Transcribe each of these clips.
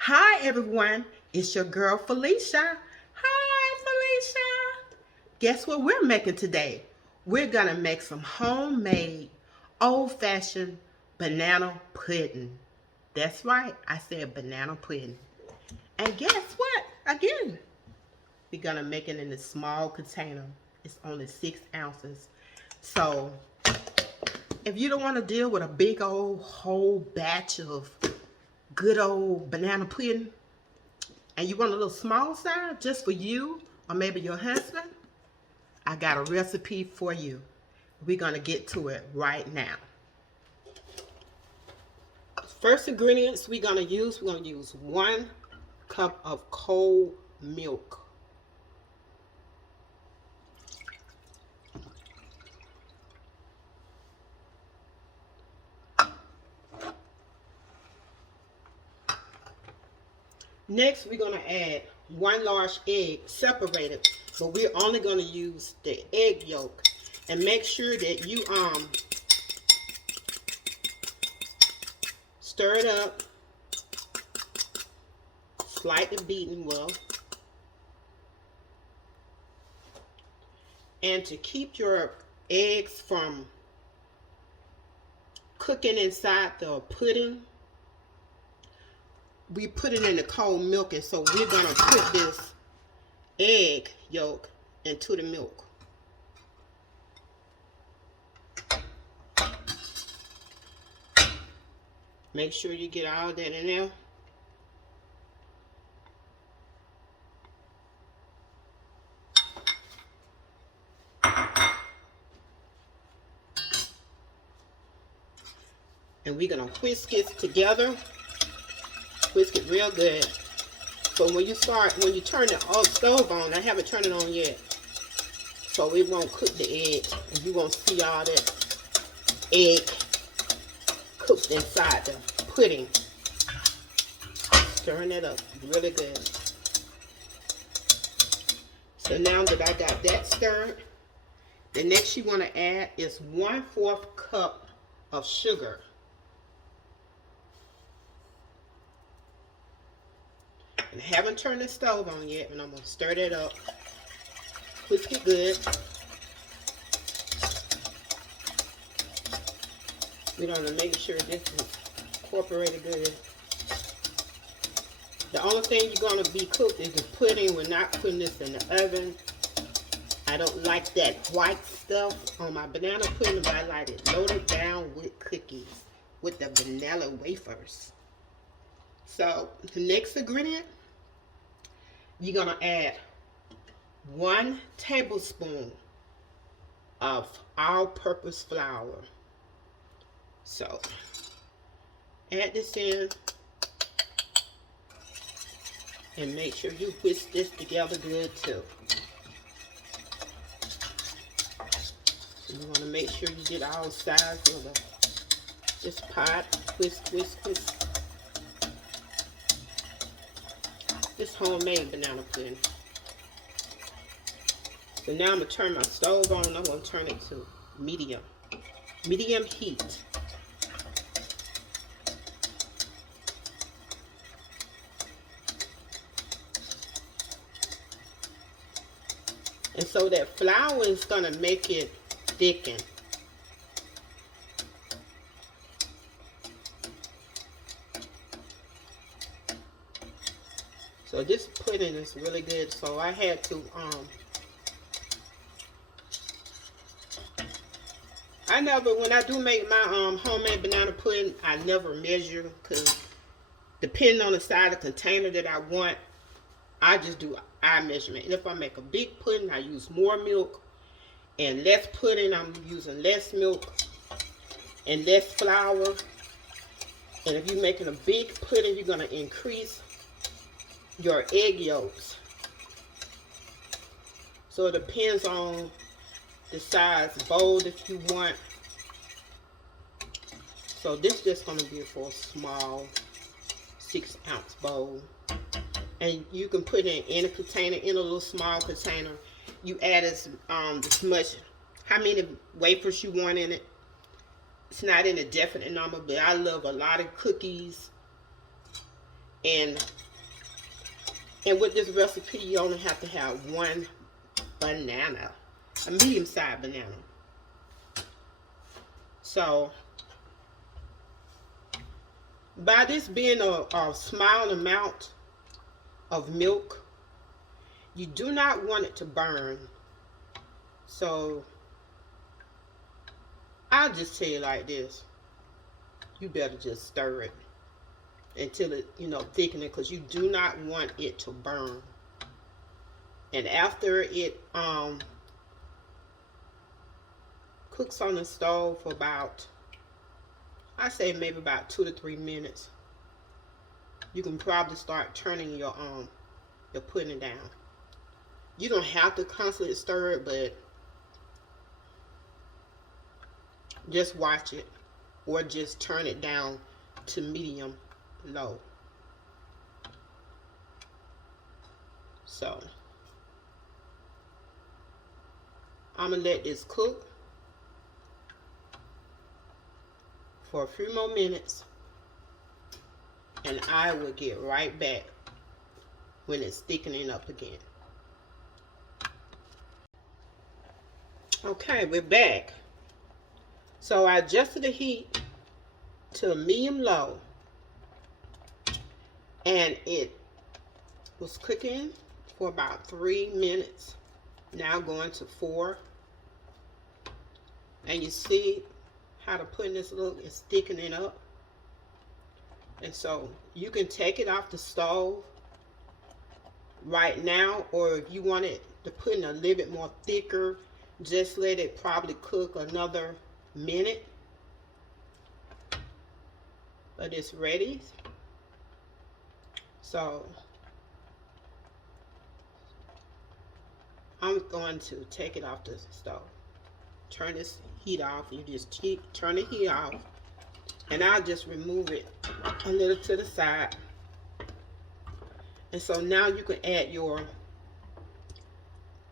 Hi everyone, it's your girl Felicia. Hi Felicia. Guess what we're making today? We're gonna make some homemade old-fashioned banana pudding. That's right, I said banana pudding. And guess what? Again, we're gonna make it in a small container. It's only 6 ounces. So if you don't want to deal with a big old whole batch of good old banana pudding, and you want a little small size just for you or maybe your husband, I got a recipe for you. We're going to get to it right now. First ingredients we're going to use 1 cup of cold milk. Next, we're going to add 1 large egg separated, but we're only going to use the egg yolk. And make sure that you stir it up, slightly beaten well. And to keep your eggs from cooking inside the pudding, we put it in the cold milk, and so we're gonna put this egg yolk into the milk. Make sure you get all that in there. And we're gonna whisk it together. Whisk it real good. So when you turn the stove on, I haven't turned it on yet, so it won't cook the egg, and you won't see all that egg cooked inside the pudding. Stirring it up really good. So now that I got that stirred, the next you want to add is 1/4 cup of sugar. And I haven't turned the stove on yet, and I'm going to stir that up. Whisk it good. We're going to make sure this is incorporated good. The only thing you're going to be cooked is the pudding. We're not putting this in the oven. I don't like that white stuff on my banana pudding, but I like it loaded down with cookies, with the vanilla wafers. So the next ingredient, you're going to add 1 tablespoon of all-purpose flour. So add this in and make sure you whisk this together good too. You want to make sure you get all sides of this pot. Whisk, whisk, whisk. This homemade banana pudding. So now I'm going to turn my stove on. I'm going to turn it to medium heat. And so that flour is going to make it thicken. So this pudding is really good. So I had to when I do make my homemade banana pudding, I never measure, because depending on the size of the container that I want, I just do eye measurement. And if I make a big pudding, I use more milk, and less pudding, I'm using less milk and less flour. And if you're making a big pudding, you're going to increase your egg yolks. So it depends on the size bowl that you want. So this is just going to be for a small 6-ounce bowl. And you can put it in any container, in a little small container. You add as much, how many wafers you want in it. It's not in a definite number, but I love a lot of cookies. And with this recipe, you only have to have one banana, a medium-sized banana. So by this being a small amount of milk, you do not want it to burn. So I'll just tell you like this: you better just stir it until it, thicken it, because you do not want it to burn. And after it cooks on the stove for about, I say maybe about 2 to 3 minutes, you can probably start turning your pudding down. You don't have to constantly stir it, but just watch it, or just turn it down to medium low. So I'm gonna let this cook for a few more minutes, and I will get right back when it's thickening up again. Okay, we're back. So I adjusted the heat to medium low, and it was cooking for about 3 minutes. Now going to 4. And you see how the pudding is look, it's thickening up. And so you can take it off the stove right now, or if you want it to put in a little bit more thicker, just let it probably cook another minute. But it's ready. So I'm going to take it off the stove. Turn this heat off. You just turn the heat off, and I'll just remove it a little to the side. And so now you can add your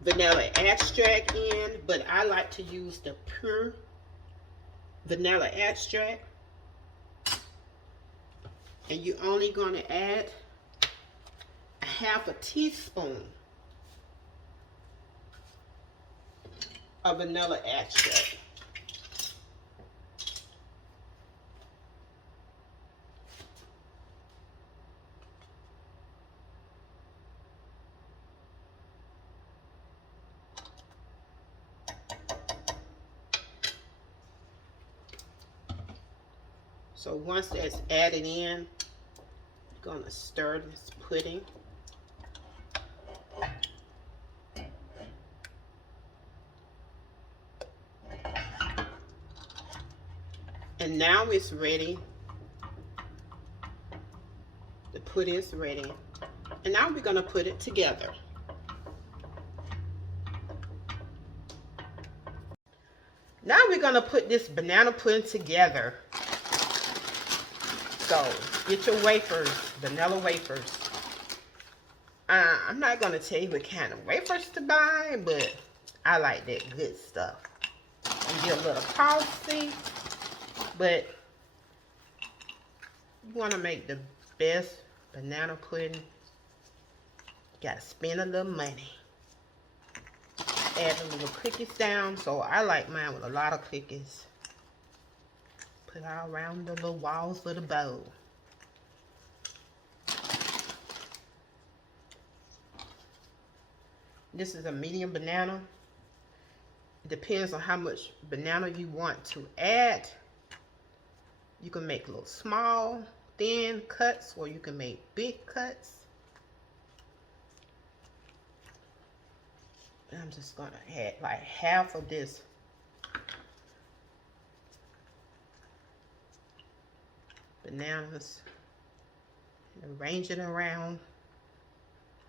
vanilla extract in, but I like to use the pure vanilla extract. And you're only going to add a half a teaspoon of vanilla extract. So once that's added in, I'm going to stir this pudding. And now it's ready. The pudding is ready. And now we're going to put it together. Now we're going to put this banana pudding together. So get your wafers, vanilla wafers. I'm not going to tell you what kind of wafers to buy, but I like that good stuff. And get a little costly, but you want to make the best banana pudding, you got to spend a little money. Add the little cookies down. So I like mine with a lot of cookies. Put it all around the little walls of the bowl. This is a medium banana. It depends on how much banana you want to add. You can make little small, thin cuts, or you can make big cuts. And I'm just gonna add like half of this bananas and arrange it around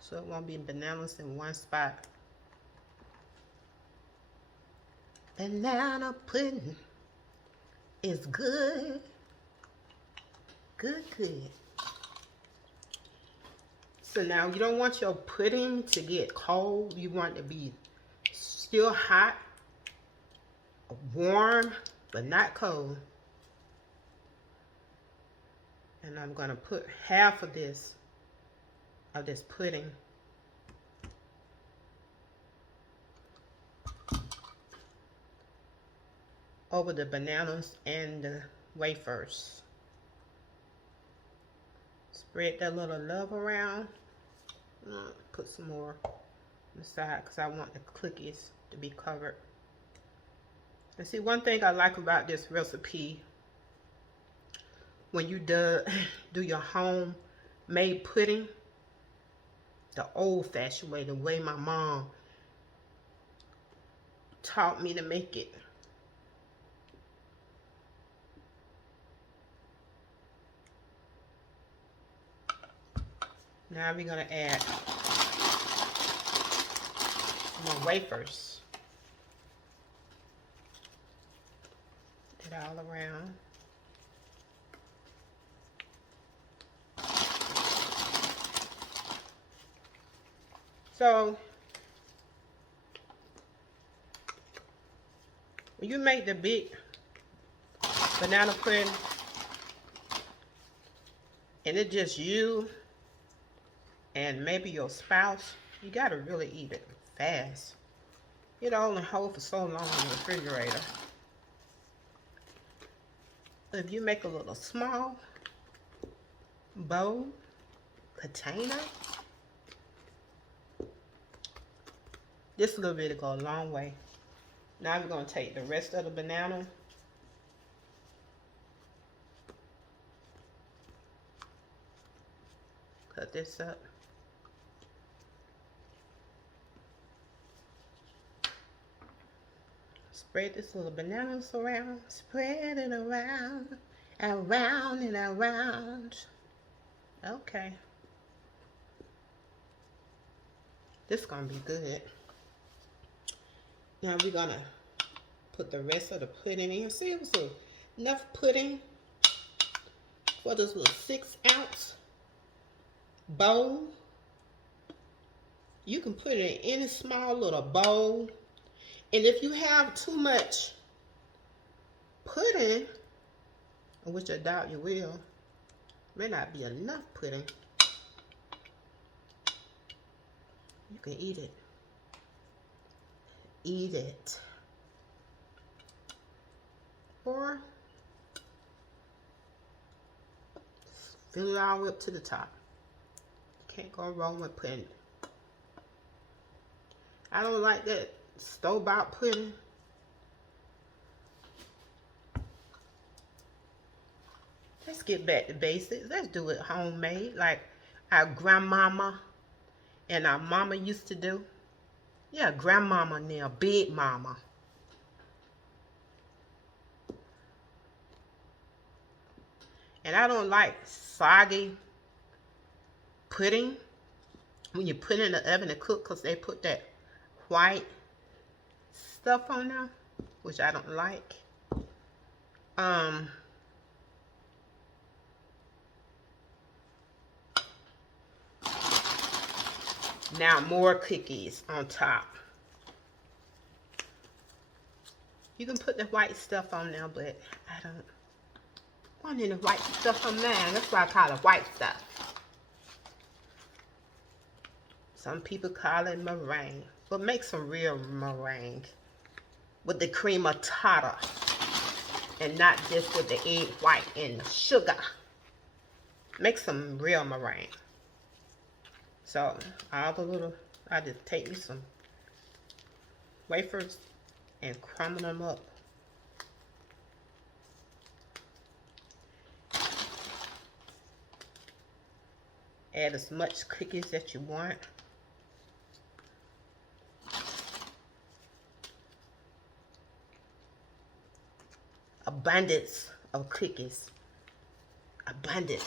so it won't be bananas in one spot. Banana pudding is good. Good. So now you don't want your pudding to get cold. You want it to be still hot, warm, but not cold. And I'm gonna put half of this pudding over the bananas and the wafers. Spread that little love around. Put some more on the side because I want the cookies to be covered. And see, one thing I like about this recipe, when you do your homemade pudding, the old-fashioned way, the way my mom taught me to make it. Now we're gonna add more wafers. It all around. So when you make the big banana pudding and it's just you and maybe your spouse, you gotta really eat it fast. It'll only hold for so long in the refrigerator. If you make a little small bowl container, this little bit will go a long way. Now we're gonna take the rest of the banana cut this up. Spread this little bananas around. Spread it around, around and around. Okay. This is gonna be good. Now we're gonna put the rest of the pudding in. See, it was enough pudding for this little 6-ounce bowl. You can put it in any small little bowl. And if you have too much pudding, which I doubt you will, may not be enough pudding, you can eat it. Eat it. Or fill it all up to the top. Can't go wrong with pudding. I don't like that store-bought pudding. Let's get back to basics. Let's do it homemade like our grandmama and our mama used to do. Yeah, grandmama now, big mama. And I don't like soggy pudding when you put it in the oven to cook, because they put that white stuff on there, which I don't like. Now more cookies on top. You can put the white stuff on there, but I don't want any white stuff on there. That's why I call it white stuff. Some people call it meringue, but make some real meringue with the cream of tartar and not just with the egg white and the sugar. Make some real meringue. So all the little, I just take me some wafers and crumble them up. Add as much cookies that you want. Abundance of cookies. Abundance.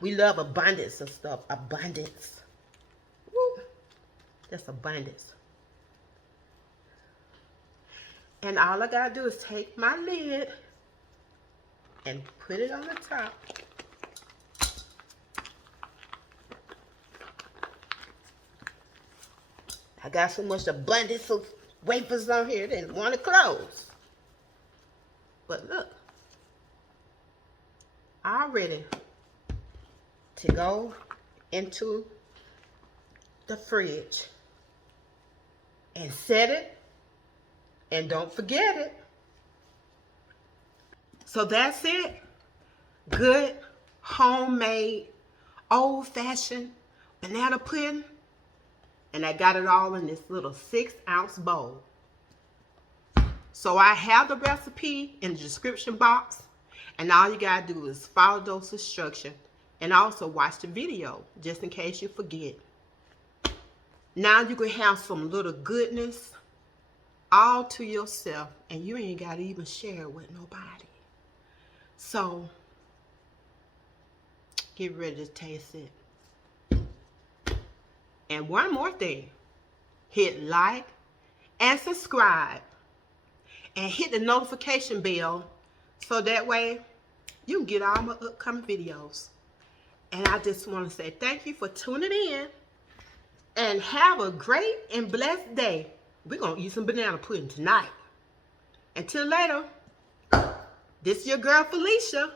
We love abundance of stuff. Abundance. Woo. That's abundance. And all I gotta do is take my lid and put it on the top. I got so much abundance of wafers on here, they didn't want to close. But look, I already to go into the fridge and set it, and don't forget it. So that's it. Good homemade old-fashioned banana pudding, and I got it all in this little 6-ounce bowl. So I have the recipe in the description box, and all you gotta do is follow those instructions and also watch the video just in case you forget. Now you can have some little goodness all to yourself, and you ain't gotta even share it with nobody. So get ready to taste it. And one more thing, hit like and subscribe and hit the notification bell so that way you can get all my upcoming videos. And I just want to say thank you for tuning in and have a great and blessed day. We're going to eat some banana pudding tonight. Until later, this is your girl Felicia.